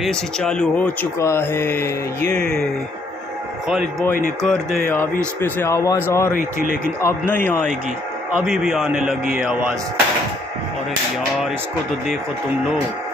AC चालू हो चुका है। ये खालिद बॉय ने कर दे। अभी इस पे से आवाज़ आ रही थी लेकिन अब नहीं आएगी, अभी भी आने लगी है आवाज़। अरे यार इसको तो देखो तुम लोग।